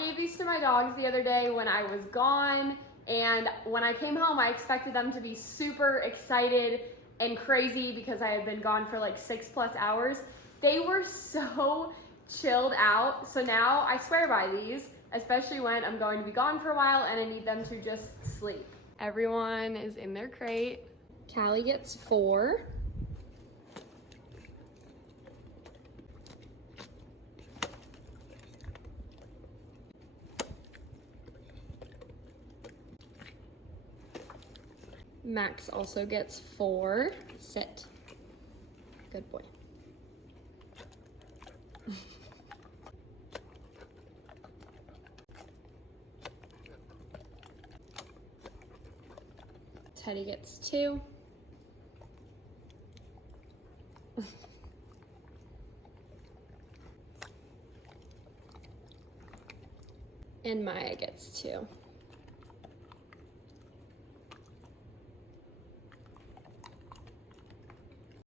gave these to my dogs the other day when I was gone, and when I came home, I expected them to be super excited and crazy because I had been gone for like 6+ hours. They were so chilled out. So now I swear by these, especially when I'm going to be gone for a while and I need them to just sleep. Everyone is in their crate. Callie gets 4. Max also gets 4. Sit. Good boy. Teddy gets 2. And Maya gets 2.